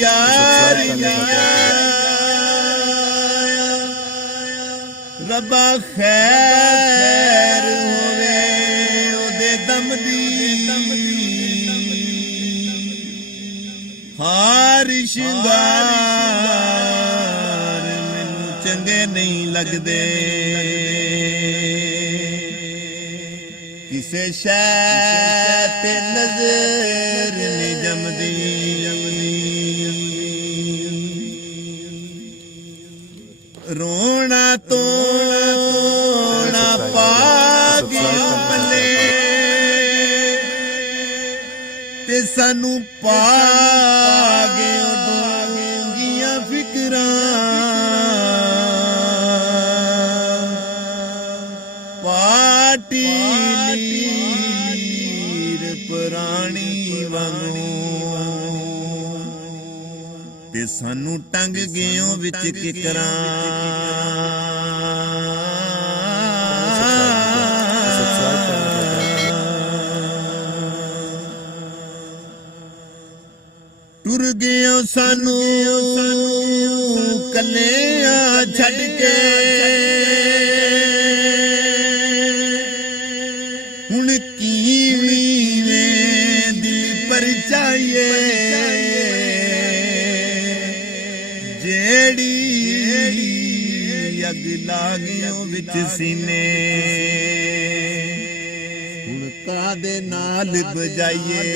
यारियां रब्बा खैर होवे ओदे दम दी हार शिंगार मैनू चंगे नहीं लगदे किसे शै ते नजर नहीं जमदी रोना तोना पा गया पले ते सानू पा गए डूंगियां फिकरां पाटी लीर पुरानी वांगू ते सानू टंग गयो विच किकरां टुर गयो सानू कलेया छड़ के हुण कीवीं दिल पर चाहिए जेड़ी अग लागियों विच सीने हुण कादे नाल बजाइए